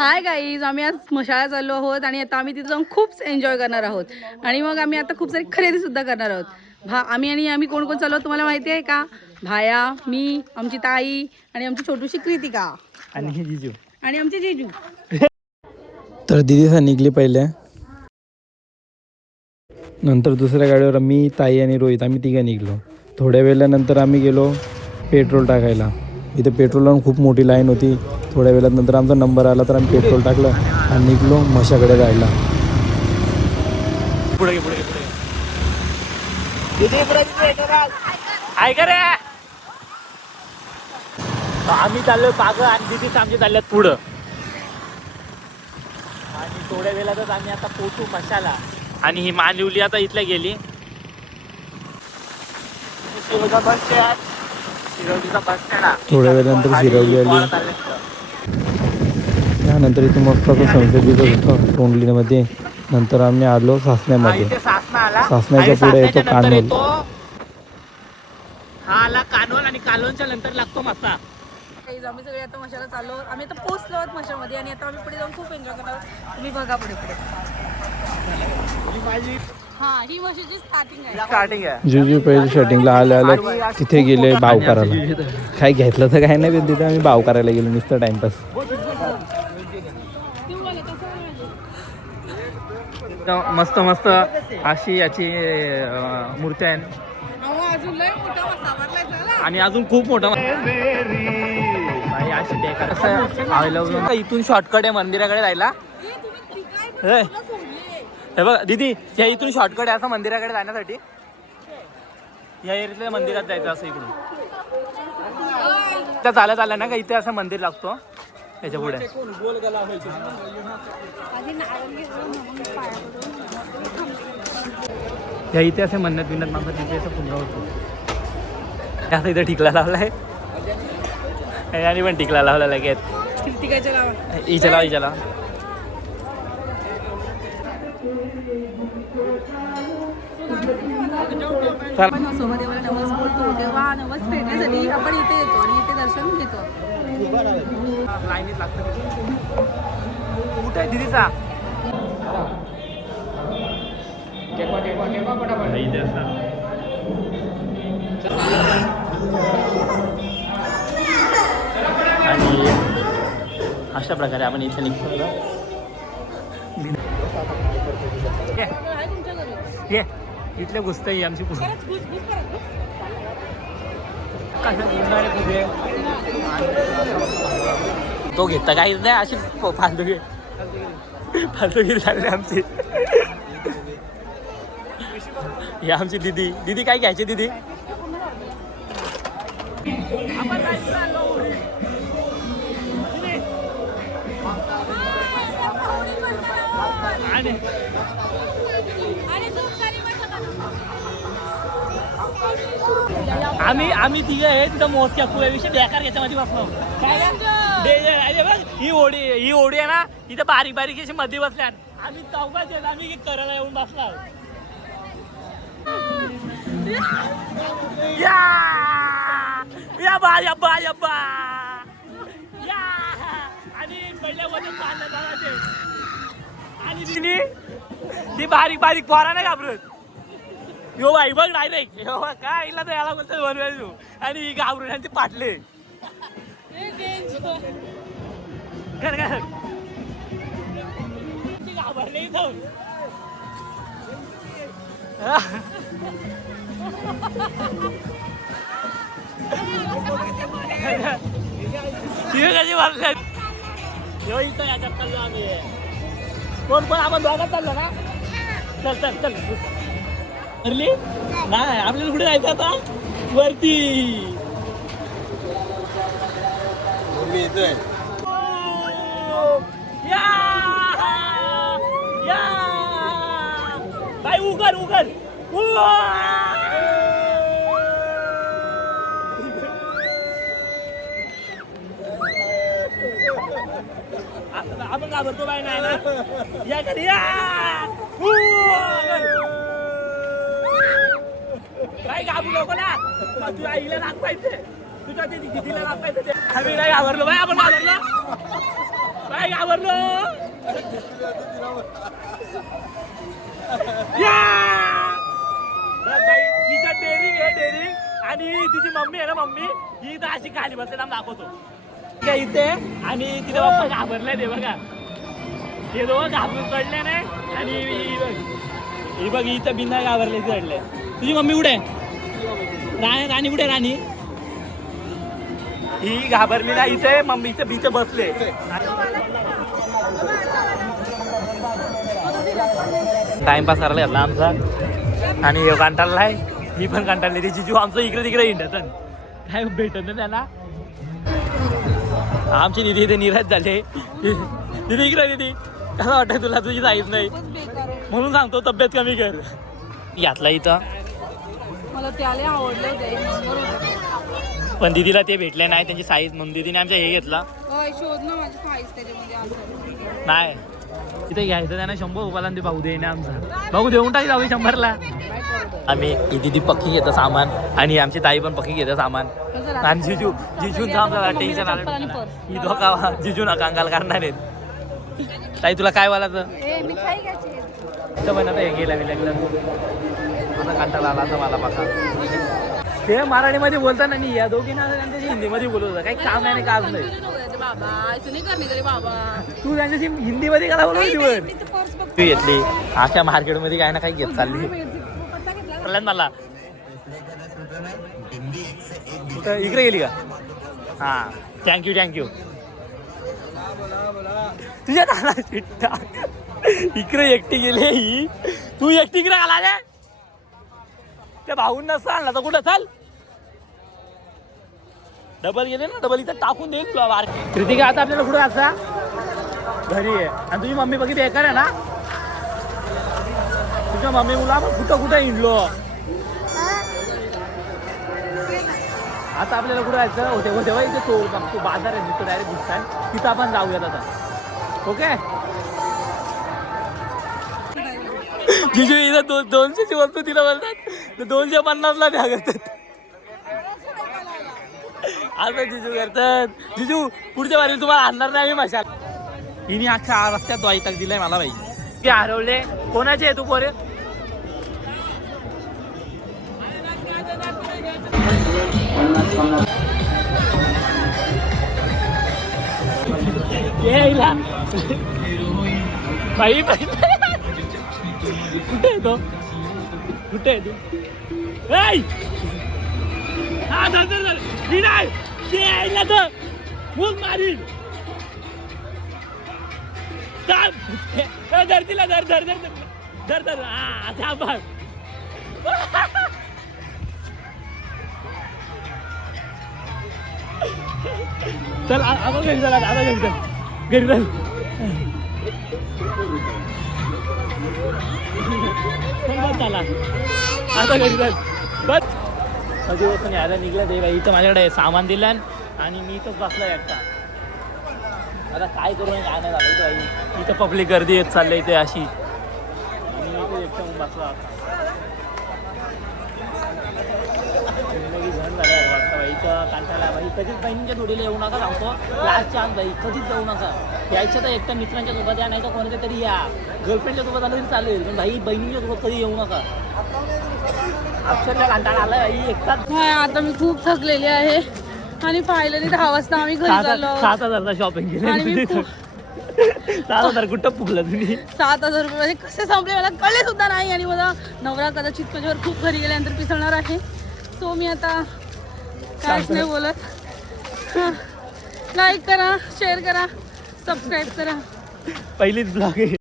Hi guys, आम्ही आज मशाळा चाललो आहोत आणि आता आम्ही तिथे जाऊन खूप एन्जॉय करणार आहोत आणि मग आम्ही आता खूप सारी खरेदी सुद्धा करणार आहोत. आम्ही कोण कोण चाललो तुम्हाला माहिती आहे का? भाया, मी, आमची ताई आणि आमची छोटूशी कृतिका आणि जिजू आणि आमचे जीजू. तर दिदी निघली पहिले, नंतर दुसऱ्या गाडीवर मी, ताई आणि रोहित आम्ही तिघं निघलो. थोड्या वेळानंतर आम्ही गेलो पेट्रोल टाकायला. इथे पेट्रोलला खूप मोठी लाईन होती. थोड्या वेळानंतर आमचा नंबर आला तर आम्ही पेट्रोल टाकलं आणि निघलो मशाकडे जायला. पुढे ऐका रे, आम्ही चाललोय मागं आणि दिदीच आमचे चालल्यात पुढं. आणि थोड्या वेळातच आम्ही आता पोचू मशाला. आणि ही मानिवली आता इथल्या गेली. थोड्या वेळानंतर शिरवली आली. त्यानंतर इथे मस्त असं सनसेट दिसत होतं तोंडलीमध्ये. नंतर आम्ही आलो सासण्यामध्ये. सासण्याच्या पुढे येतो कानोल. हा आला कानोल आणि कानोलच्या नंतर लागतो मसा. आम्ही सगळे आता मशाला चाललो. आम्ही आता पोहोचलो आहोत मशामध्ये आणि आता आम्ही पुढे जाऊन खूप एन्जॉय करणार आहोत. तुम्ही बघा पुढे पुढे. ही मशाची स्टार्टिंग आहे. जुजू पहिले शूटिंगला आलं तिथे गेले भाव करायला. काय घेतलं तर काय नाही, पण तिथे आम्ही भाव करायला गेलो नुसतं टाइमपास. मस्त मस्त अशी याची मूर्ती आहे आणि अजून खूप मोठा. इथून शॉर्टकट आहे मंदिराकडे जायला. हे बघ दीदी, या इथून शॉर्टकट आहे असं मंदिराकडे जाण्यासाठी. या एरियातल्या मंदिरात जायचं असं इकडून. त्या चालत आल्या ना का इथे असं मंदिर लागतो याच्या पुढे. या इथे असे म्हणत विनत मागत तिथे असं पुन्हा होतो. आता इथं टिकला लावलाय आणि पण टिकला लावला लगेच. हिच्या लावा. आपण सोमदेवाला नवस बोलतो तेव्हा नवस फेडण्यासाठी आपण इथे येतो आणि इथे दर्शन घेतो. लाईनीत लागतं. कुठे आहे दिदीचा? आणि अशा प्रकारे आपण इथे निघतो. इथल्या घुसतही आमची तो घेता काहीच नाही. अशी फालतूगिरी झाली आमची. ही आमची दीदी काय घ्यायची दीदी? आम्ही तिघं आहे तिथं मोठ्या कुळ्याविषयी बेकार याच्यामध्ये बसलो. ही ओढी आहे ना, इथं बारीक बारीक अशी मध्ये बसल्यात. आम्ही चौकात येत आम्ही करायला येऊन बसला. आणि पहिल्या आणि ती बारीक बारीक पोरा नाही घाबरत. यो बाई बघ डायरेक्ट काय इला तर याला बोलतो बनवायचो. आणि ही घाबरून आणि ते पाटले. घाबरले इथं. कशी मारल्या इथं याच्यात चाललो आम्ही. कोण आपण दोघात चाललो ना. चल ठरली नाही आपल्याला कुठे जायचं आता? वरती बाई उघड आपण घाबरतो बाई नाही ना. या घरी काय घाबरू नको ना. तुझ्या आईला दाखवायचे, तुझ्या दिदीला दाखवायचं. आम्ही नाही घाबरलो बाई. आपण घाबरलो काय घाबरलो बाई तिच्या डेअरिंग आहे डेअरिंग आणि तिची मम्मी आहे ना मम्मी ही तर अशी खाली बसते ना दाखवतो काय इथे आणि तिथे बाप्पा घाबरलाय ते बघा हे दोघं घाबरून चढले नाही आणि ही बघ इथं बिना घाबरले चढले तुझी मम्मी कुठे राणी कुठे राणी ही घाबरली ना इथे मम्मीच्या भीते बसले टाइमपास करायला घेतला आमचा आणि कंटाळला आहे ही पण कंटाळली ती जिजू आमचं इकडे तिकडे हिंडत काय भेटत ना त्यांना आमची दिदी इथे निराश झाले दिदी इकडे दिदी कसं वाटतं तुला तुझी जाईच नाही म्हणून सांगतो तब्येत कमी कर यातला इथं मला त्याला आवडले होते पण दिदीला ते भेटले नाही त्यांची साईज म्हणून दिदीने आमच्या हे घेतला शोध ना माझी साईज त्याच्यामध्ये नाही इथे घ्यायचं त्यांना 100 रुपयाला ते भाऊ देईन आमचा भाऊ देऊन टाकी जाऊ 100ला आम्ही ही दिदी पक्की घेतं सामान आणि आमची ताई पण पक्की घेतं सामान आणि जिजूंचं आमचं टेन्शन आलं ही धोका जिजू नका अंगाल करणार आहेत ताई तुला काय बोलायचं पण आता हे गेला विलगला आता कंटाळा आला आता मला बघा ते मराठीमध्ये बोलताना नाही या दोघींना त्यांच्याशी हिंदीमध्ये बोलत होता काही काम नाही काम नाही तू त्यांच्याशी हिंदीमध्ये करा बोलव तू घेतली अशा मार्केटमध्ये काय ना काही घेत चालली मला इकडे गेली का हा थँक्यू तुझ्या नाना चिट्टा इकडे एकटी गेली ही तू एकटी इकडे आला रे त्या भाऊंना सांग ना तर कुठं चाल डबल गेले ना डबल इथं टाकून देईल तुला वार कृतिका आता आपल्याला कुठं असा घरी आहे आणि तुझी मम्मी बघितली एका आहे ना तुझ्या मम्मी मुला आपण कुठं हिंडलो आता आपल्याला कुठं जायचं होते इथे तो बाजार आहे तिथं डायरेक्ट दिसतात तिथं आपण जाऊयात आता ओके जिजू इथं 200ची वस्तू तिला बोलतात 250ला द्या करतात असं जिजू करतात जिजू पुढच्या वारीला तुम्हाला आणणार नाही आम्ही मशाल हिने अख्खा रस्त्यात द्वायताक दिलाय मला बाई ते हरवले कोणाचे आहे तू पोरे बाई बाई कुठे आहे तो कुठे आहे तू हा धर ते यायला तर मूग मारील धर तिला धर हा थांब चल आता घरी चला आता घरी चल चला आता घरी चल बस कधी वस्तू यायला निघलं ते बाई इथं माझ्याकडे सामान दिलं आणि मी इथंच बसलो एकटा आता काय करू काय नाही झालं इथं बाई इथं पब्लिक गर्दी येत चालली इथे अशी आणि इथे एकटा बसला आता इथं कांठाला बाई कधीच बहिणींच्या जोडीला येऊ नका सांगतो लास्ट चान्स बाई कधीच जाऊ नका यायच्या तर एकट्या मित्रांच्या सोबत या नाही तर कोणाच्या तरी या गर्लफ्रेंडच्या सोबत आलं तरी चालेल पण भाई बहिणीच्या सोबत कधी येऊ नका अक्षरशः कंटाळा आलाय बाई एकटाच आता मी खूप थकलेली आहे आणि फायनली 10 वाजता आम्ही घरी चाललो 7,000 शॉपिंग केली 7,000 कुठं फुकलं तुम्ही 7,000 रुपये म्हणजे कसे संपले मला कळले सुद्धा नाही आणि मला नवरा कदाचित माझ्यावर खूप घरी गेल्यानंतर पिसळणार आहे सो मी आता काहीच नाही बोलत लाईक करा शेअर करा सबस्क्राईब करा पहिलीच ब्लॉग आहे